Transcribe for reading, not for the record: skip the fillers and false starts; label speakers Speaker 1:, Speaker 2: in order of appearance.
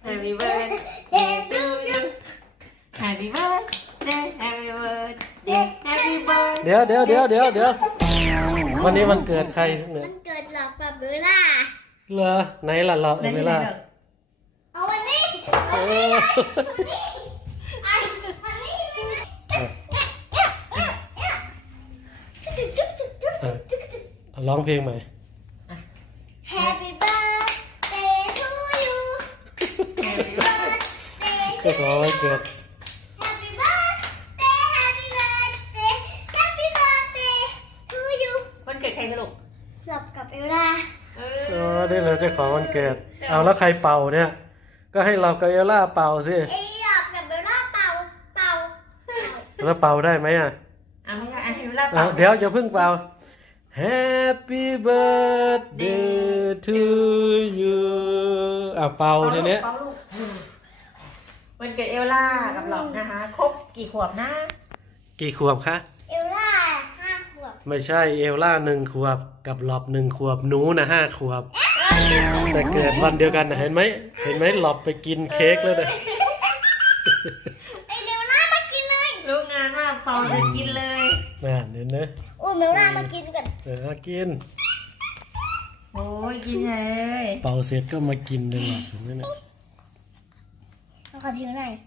Speaker 1: Happy birthday to you Happy birthday Happy birthday Happy birthday
Speaker 2: เดี๋ยววันนี้วันเกิดใครเนี่ย
Speaker 3: มันเกิดหลอกกับเบลล่า
Speaker 2: เหรอไหนล่ะเราเอเมล่า
Speaker 3: เอาวันนี้
Speaker 2: เออ
Speaker 3: ไอ้วันนี้เลยนะ
Speaker 2: ร้องเพลงใหม่
Speaker 3: Happy birthday to you Happy birthday
Speaker 2: ก็ขอวันเกิด
Speaker 3: Happy birthday Happy birthday Happy birthday to you
Speaker 1: วันเกิดใครสรุป
Speaker 3: หลอกกับเบลล่า
Speaker 2: อ๋อนี่เราจะขอวันเกิดเอาแล้วใครเป่าเนี่ยก็ให้เรากับเอลล่าเป่าสิ
Speaker 3: ไอ้หลอกกับเบลล่าเป่า
Speaker 2: แล้วเป่าได้ไหมอ่ะ
Speaker 1: ไม่ได้ให้เวลา
Speaker 2: เดี๋ยวอย่าเพิ่งเป่า Happy birthday to you เป่าทีเนี้ย
Speaker 1: วันเกิดเอลล่ากับหลอกนะคะครบกี่ขวบนะ
Speaker 2: กี่ขวบคะ
Speaker 3: เอลล่า5 ขวบ
Speaker 2: ไม่ใช่เอลล่า1 ขวบกับหลอบ1 ขวบหนูนะ5 ขวบ แต่เกิดวันเดียวกันนะเห็นไหมหลอบไปกินเค้กแล้วนะ
Speaker 3: ไอเบลล่ามากินเลย
Speaker 1: รู้งานว่าเปาจะกินเลย
Speaker 2: น่าเห็นไหม
Speaker 3: โอ้เบลล่ามากินกัน
Speaker 2: กิน
Speaker 1: โอ้ยกินเลย
Speaker 2: เป่าเสร็จก็มากินเลยหรอกเห็นไหมเนี่ย
Speaker 3: ขอถือหน่อย